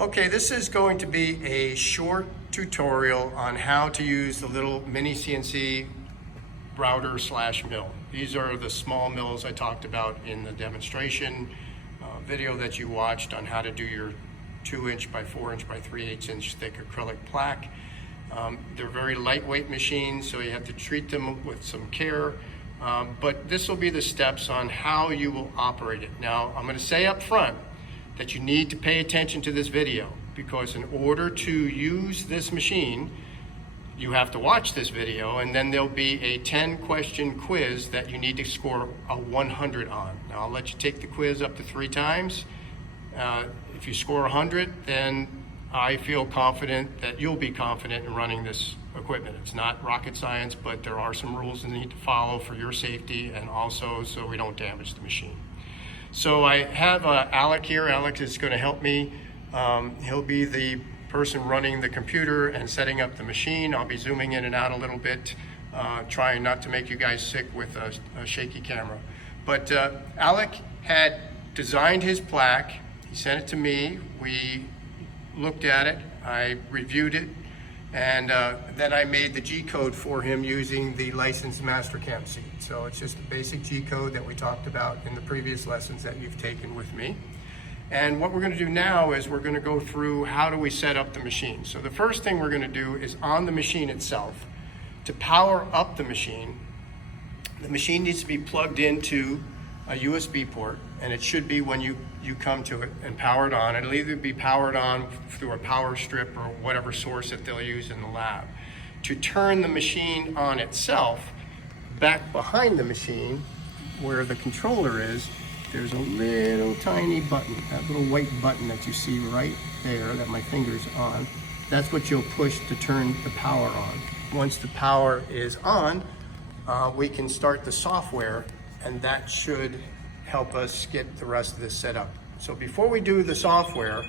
Okay, this is going to be a short tutorial on how to use the little Mini-CNC router slash mill. These are the small mills I talked about in the demonstration video that you watched on how to do your 2" by 4" by 3/8" thick acrylic plaque. They're very lightweight machines, so you have to treat them with some care. But this will be the steps on how you will operate it. Now, I'm going to say up front that you need to pay attention to this video, because in order to use this machine, you have to watch this video, and then there'll be a 10-question quiz that you need to score a 100 on. Now, I'll let you take the quiz up to 3 times. If you score 100, then I feel confident that you'll be confident in running this equipment. It's not rocket science, but there are some rules that you need to follow for your safety and also so we don't damage the machine. So I have Alec here. Alec is going to help me. He'll be the person running the computer and setting up the machine. I'll be zooming in and out a little bit, trying not to make you guys sick with a shaky camera. But Alec had designed his plaque. He sent it to me. We looked at it. I reviewed it. And then I made the G-code for him using the licensed Mastercam seat. So it's just a basic G-code that we talked about in the previous lessons that you've taken with me. And what we're going to do now is we're going to go through how do we set up the machine. So the first thing we're going to do is on the machine itself. To power up the machine needs to be plugged into a USB port, and it should be when you come to it and power it on. It'll either be powered on through a power strip or whatever source that they'll use in the lab. To turn the machine on itself, back behind the machine where the controller is, there's a little tiny button, that little white button that you see right there that my finger's on. That's what you'll push to turn the power on. Once the power is on, we can start the software, and that should help us get the rest of this set up. So before we do the software,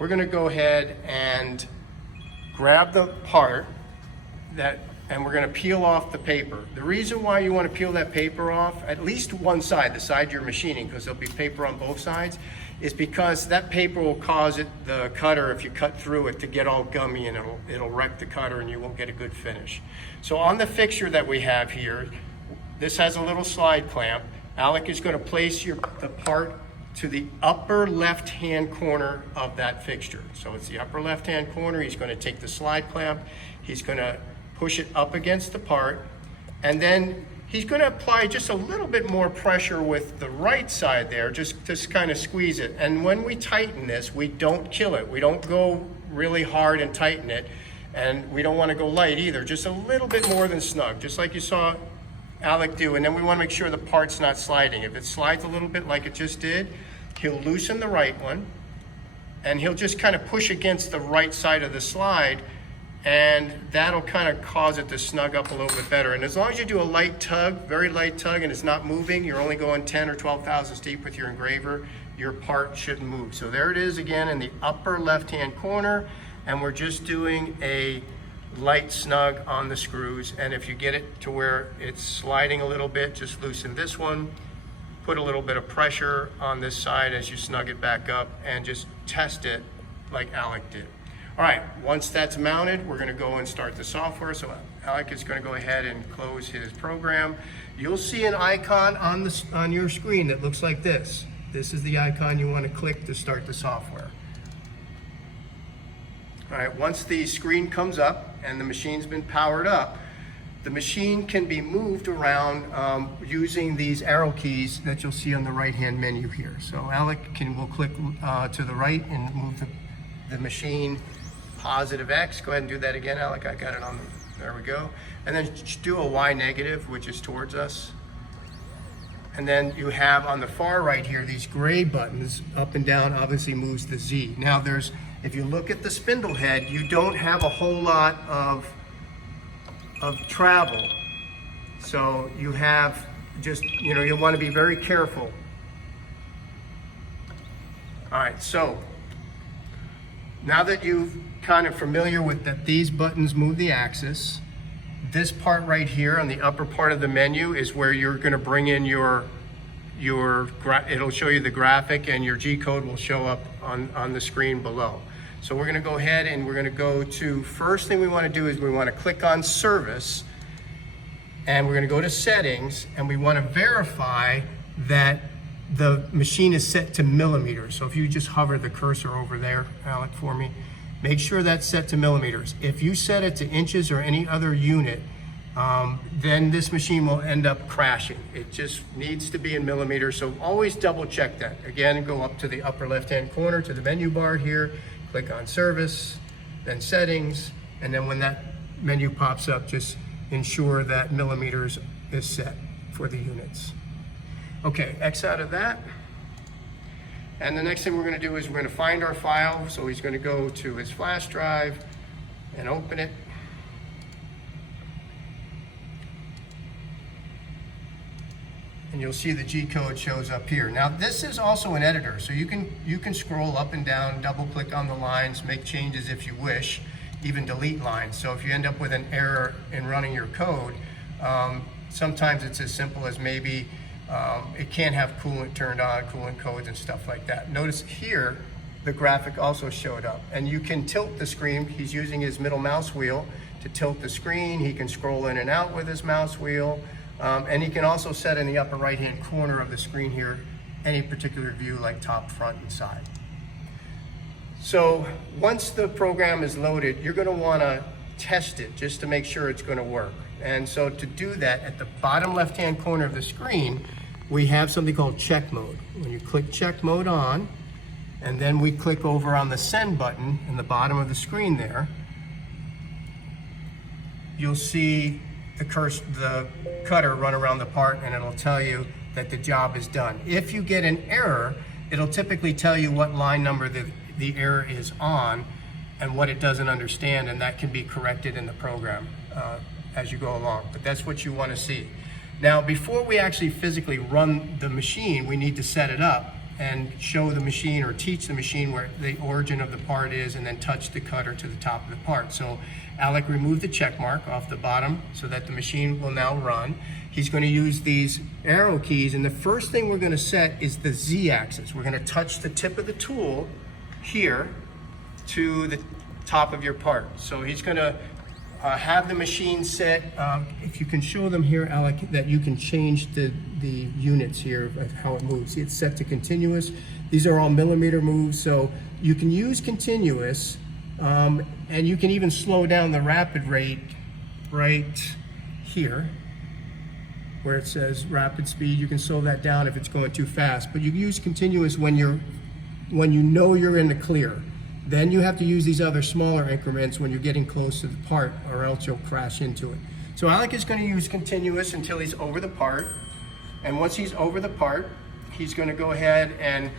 we're going to go ahead and grab the part and we're going to peel off the paper. The reason why you want to peel that paper off, at least one side, the side you're machining, because there'll be paper on both sides, is because that paper will cause the cutter, if you cut through it, to get all gummy, and it'll wreck the cutter and you won't get a good finish. So on the fixture that we have here, this has a little slide clamp. Alec is going to place the part to the upper left-hand corner of that fixture. So it's the upper left-hand corner. He's going to take the slide clamp. He's going to push it up against the part, and then he's going to apply just a little bit more pressure with the right side there, just kind of squeeze it. And when we tighten this, we don't kill it. We don't go really hard and tighten it, and we don't want to go light either. Just a little bit more than snug, just like you saw Alec do. And then we want to make sure the part's not sliding. If it slides a little bit like it just did, he'll loosen the right one, and he'll just kind of push against the right side of the slide, and that'll kind of cause it to snug up a little bit better. And as long as you do a light tug, very light tug, and it's not moving, you're only going 10 or 12 thousandths deep with your engraver, your part shouldn't move. So there it is again in the upper left-hand corner, and we're just doing a light snug on the screws. And if you get it to where it's sliding a little bit, just loosen this one, put a little bit of pressure on this side as you snug it back up, and just test it like Alec did. All right, once that's mounted, we're going to go and start the software. So Alec is going to go ahead and close his program. You'll see an icon on your screen that looks like this. This is the icon you want to click to start the software. All right, once the screen comes up and the machine's been powered up, the machine can be moved around using these arrow keys that you'll see on the right-hand menu here. So Alec will click to the right and move the machine positive X. Go ahead and do that again, Alec. I got it on there we go. And then do a Y negative, which is towards us. And then you have on the far right here, these gray buttons, up and down obviously moves the Z. Now if you look at the spindle head, you don't have a whole lot of travel. So you have just, you'll want to be very careful. All right, so now that you've kind of familiar with that these buttons move the axis, this part right here on the upper part of the menu is where you're going to bring in it'll show you the graphic, and your G-code will show up on the screen below. So we're gonna go ahead and we're gonna go to, first thing we wanna do is we wanna click on service, and we're gonna go to settings, and we wanna verify that the machine is set to millimeters. So if you just hover the cursor over there, Alec, for me, make sure that's set to millimeters. If you set it to inches or any other unit, then this machine will end up crashing. It just needs to be in millimeters, so always double check that. Again, go up to the upper left-hand corner to the menu bar here, click on service, then settings, and then when that menu pops up, just ensure that millimeters is set for the units. Okay, X out of that. And the next thing we're gonna do is we're gonna find our file. So he's gonna go to his flash drive and open it. And you'll see the G code shows up here. Now this is also an editor, so you can scroll up and down, double click on the lines, make changes if you wish, even delete lines. So if you end up with an error in running your code, sometimes it's as simple as maybe it can't have coolant turned on, coolant codes and stuff like that. Notice here, the graphic also showed up, and you can tilt the screen. He's using his middle mouse wheel to tilt the screen. He can scroll in and out with his mouse wheel. And he can also set in the upper right-hand corner of the screen here, any particular view like top, front, and side. So once the program is loaded, you're gonna wanna test it just to make sure it's gonna work. And so to do that, at the bottom left-hand corner of the screen, we have something called check mode. When you click check mode on, and then we click over on the send button in the bottom of the screen there, you'll see the cutter run around the part, and it'll tell you that the job is done. If you get an error, it'll typically tell you what line number the error is on and what it doesn't understand, and that can be corrected in the program as you go along. But that's what you want to see. Now, before we actually physically run the machine, we need to set it up and show the machine or teach the machine where the origin of the part is, and then touch the cutter to the top of the part. So Alec removed the check mark off the bottom so that the machine will now run. He's going to use these arrow keys, and the first thing we're going to set is the Z axis. We're going to touch the tip of the tool here to the top of your part. So he's going to have the machine set. If you can show them here, Alec, that you can change the units here of how it moves. See, it's set to continuous. These are all millimeter moves, so you can use continuous, and you can even slow down the rapid rate right here where it says rapid speed. You can slow that down if it's going too fast, but you use continuous when you know you're in the clear. Then you have to use these other smaller increments when you're getting close to the part, or else you'll crash into it. So Alec is going to use continuous until he's over the part, and once he's over the part, he's going to go ahead and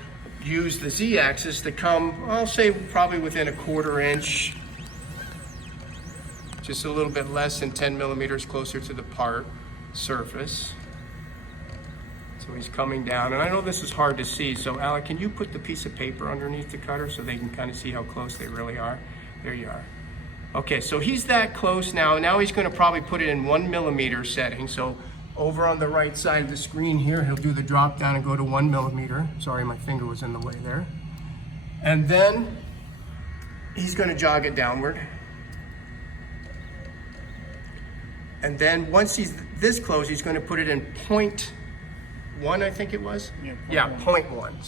use the Z axis to come, I'll say probably within 1/4 inch, just a little bit less than 10 millimeters closer to the part surface. So he's coming down, and I know this is hard to see, so Alec, can you put the piece of paper underneath the cutter so they can kind of see how close they really are? There you are. Okay, so he's that close now. Now he's going to probably put it in 1 millimeter setting. So over on the right side of the screen here, he'll do the drop down and go to 1 millimeter. Sorry, my finger was in the way there. And then he's going to jog it downward. And then once he's this close, he's going to put it in 0.1, I think it was? Yeah, 0.1.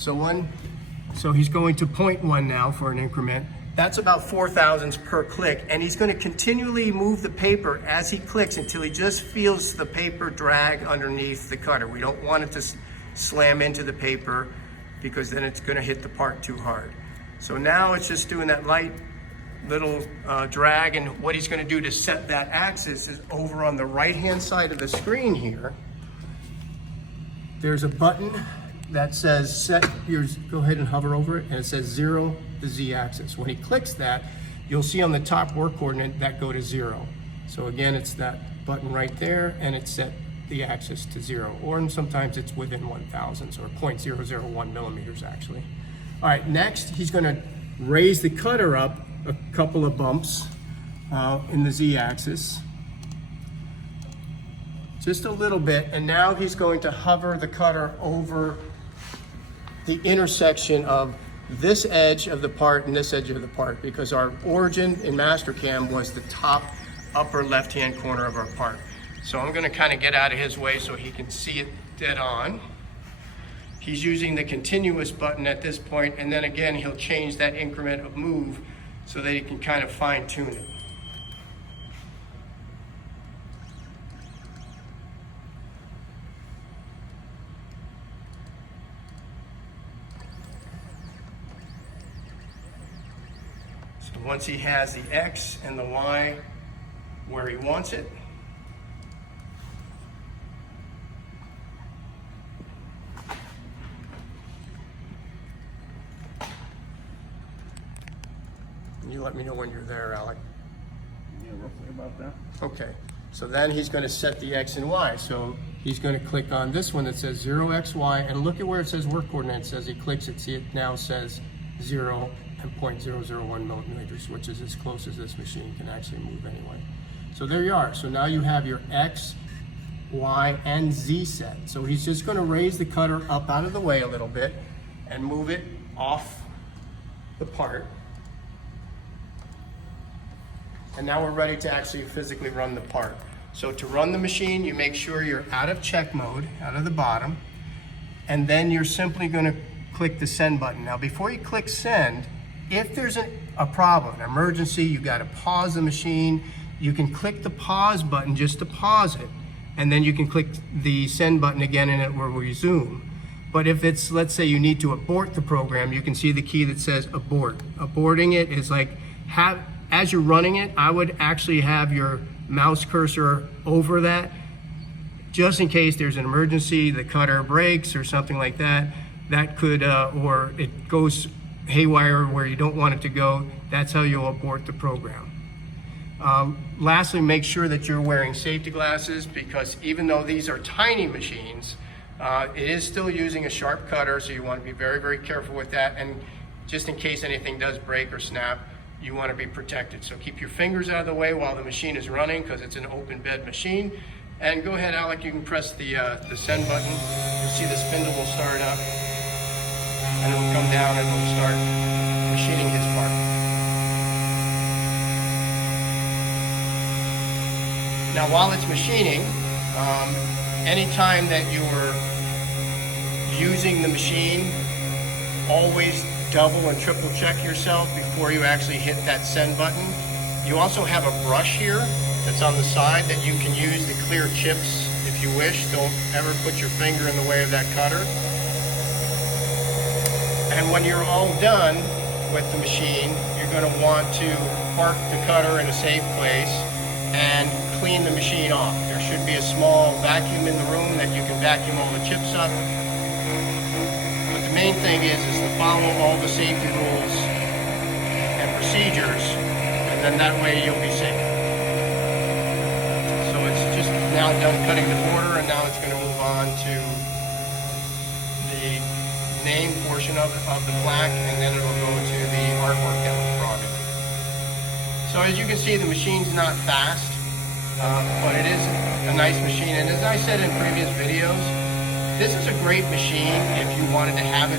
So he's going to 0.1 now for an increment. That's about 4 thousandths per click, and he's going to continually move the paper as he clicks until he just feels the paper drag underneath the cutter. We don't want it to slam into the paper because then it's going to hit the part too hard. So now it's just doing that light little drag, and what he's going to do to set that axis is over on the right-hand side of the screen here. There's a button that says set, go ahead and hover over it, and it says 0 the Z axis. When he clicks that, you'll see on the top work coordinate that go to 0. So again, it's that button right there, and it set the axis to 0, or sometimes it's within 1 thousandths, or 0.001 millimeters actually. All right, next he's going to raise the cutter up a couple of bumps in the Z axis. Just a little bit, and now he's going to hover the cutter over the intersection of this edge of the part and this edge of the part, because our origin in Mastercam was the top upper left-hand corner of our part. So I'm gonna kind of get out of his way so he can see it dead on. He's using the continuous button at this point, and then again, he'll change that increment of move so that he can kind of fine tune it. So once he has the X and the Y where he wants it, you let me know when you're there, Alec. Yeah, roughly about that. Okay, so then he's going to set the X and Y. So he's going to click on this one that says 0xy, and look at where it says work coordinates. As he clicks it, see it now says 0 and 0.001 millimeters, which is as close as this machine can actually move anyway. So there you are. So now you have your X, Y, and Z set. So he's just going to raise the cutter up out of the way a little bit and move it off the part. And now we're ready to actually physically run the part. So to run the machine, you make sure you're out of check mode, out of the bottom, and then you're simply gonna click the send button. Now before you click send, if there's a problem, an emergency, you gotta pause the machine, you can click the pause button just to pause it, and then you can click the send button again and it will resume. But if it's, let's say you need to abort the program, you can see the key that says abort. Aborting it is like, as you're running it, I would actually have your mouse cursor over that, just in case there's an emergency, the cutter breaks or something like that. That could, or it goes haywire where you don't want it to go. That's how you'll abort the program. Lastly, make sure that you're wearing safety glasses, because even though these are tiny machines, it is still using a sharp cutter, so you want to be very, very careful with that. And just in case anything does break or snap, you want to be protected. So keep your fingers out of the way while the machine is running, because it's an open bed machine. And go ahead, Alec, you can press the send button. You'll see the spindle will start up, and it will come down and it will start machining his part. Now while it's machining, anytime that you're using the machine, always double and triple check yourself before you actually hit that send button. You also have a brush here that's on the side that you can use to clear chips if you wish. Don't ever put your finger in the way of that cutter. And when you're all done with the machine, you're going to want to park the cutter in a safe place and clean the machine off. There should be a small vacuum in the room that you can vacuum all the chips up. The main thing is to follow all the safety rules and procedures, and then that way you'll be safe. So it's just now done cutting the border, and now it's going to move on to the name portion of the plaque, and then it'll go to the artwork that was brought in. So as you can see, the machine's not fast, but it is a nice machine. And as I said in previous videos, this is a great machine if you wanted to have it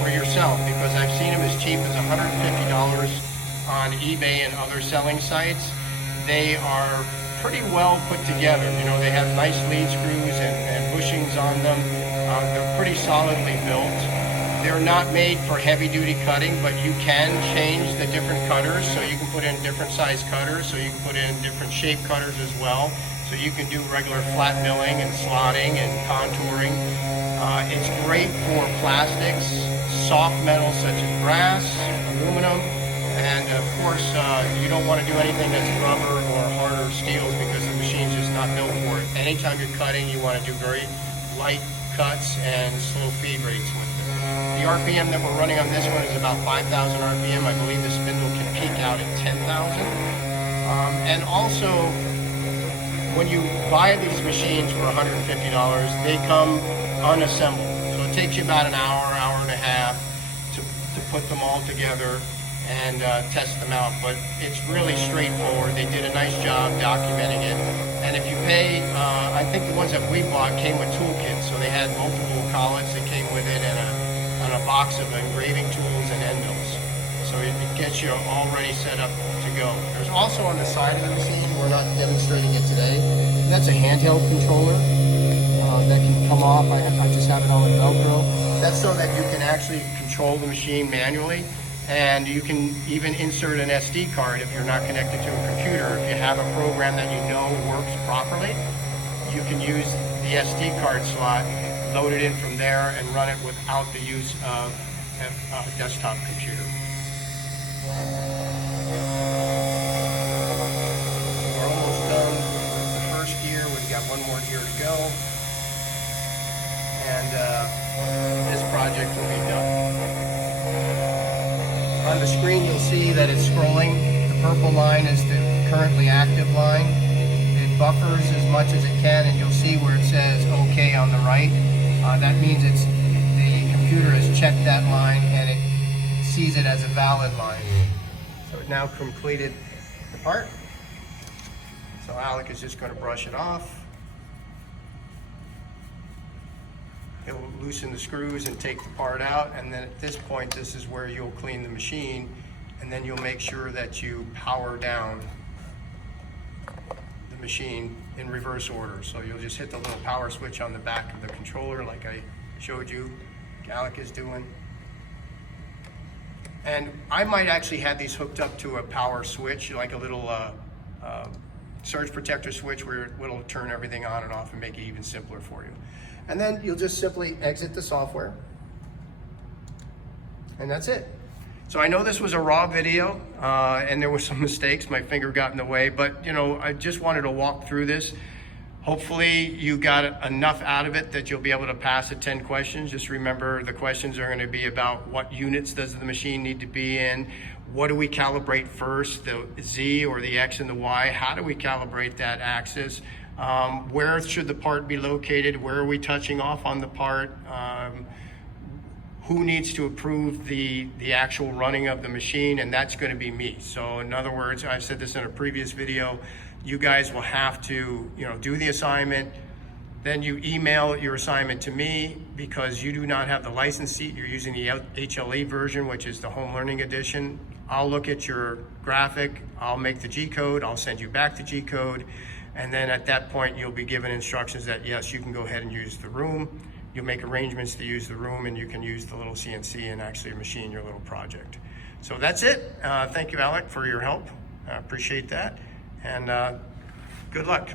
for yourself, because I've seen them as cheap as $150 on eBay and other selling sites. They are pretty well put together. You know, they have nice lead screws and bushings on them. They're pretty solidly built. They're not made for heavy duty cutting, but you can change the different cutters. So you can put in different size cutters, so you can put in different shape cutters as well. So you can do regular flat milling and slotting and contouring. It's great for plastics, soft metals such as brass, aluminum, and of course you don't want to do anything that's rubber or harder steels, because the machine's just not built for it. Anytime you're cutting, you want to do very light cuts and slow feed rates with it. The RPM that we're running on this one is about 5,000 RPM. I believe the spindle can peak out at 10,000. And also, when you buy these machines for $150, they come unassembled. So it takes you about an hour, hour and a half to put them all together and test them out. But it's really straightforward. They did a nice job documenting it. And if you pay, I think the ones that we bought came with toolkits. So they had multiple collets that came with it, and a a box of engraving tools and end mills. So it gets you already set up to go. There's also on the side of the machine, we're not demonstrating it today, that's a handheld controller that can come off. I just have it on with Velcro. That's so that you can actually control the machine manually, and you can even insert an SD card if you're not connected to a computer. If you have a program that you know works properly, you can use the SD card slot, load it in from there, and run it without the use of a desktop computer. We're almost done with the first gear. We've got one more gear to go, and this project will be done. On the screen, you'll see that it's scrolling. The purple line is the currently active line. It buffers as much as it can, and you'll see where it says OK on the right. That means the computer has checked that line and it sees it as a valid line. So it now completed the part. So Alec is just going to brush it off. He'll loosen the screws and take the part out, and then at this point, this is where you'll clean the machine, and then you'll make sure that you power down the machine in reverse order. So you'll just hit the little power switch on the back of the controller like I showed you Alec is doing. And I might actually have these hooked up to a power switch, like a little surge protector switch where it'll turn everything on and off and make it even simpler for you. And then you'll just simply exit the software, and that's it. So I know this was a raw video, and there were some mistakes. My finger got in the way, but you know, I just wanted to walk through this. Hopefully you got enough out of it that you'll be able to pass the 10 questions. Just remember, the questions are going to be about what units does the machine need to be in, what do we calibrate first, the Z or the X and the Y, how do we calibrate that axis, where should the part be located, where are we touching off on the part, who needs to approve the actual running of the machine, and that's going to be me. So in other words, I've said this in a previous video, you guys will have to, do the assignment, then you email your assignment to me because you do not have the license seat. You're using the HLE version, which is the home learning edition. I'll look at your graphic, I'll make the G-code, I'll send you back the G-code, and then at that point you'll be given instructions that yes, you can go ahead and use the room. You'll make arrangements to use the room, and you can use the little CNC and actually machine your little project. So that's it. Thank you, Alec, for your help. I appreciate that, and good luck.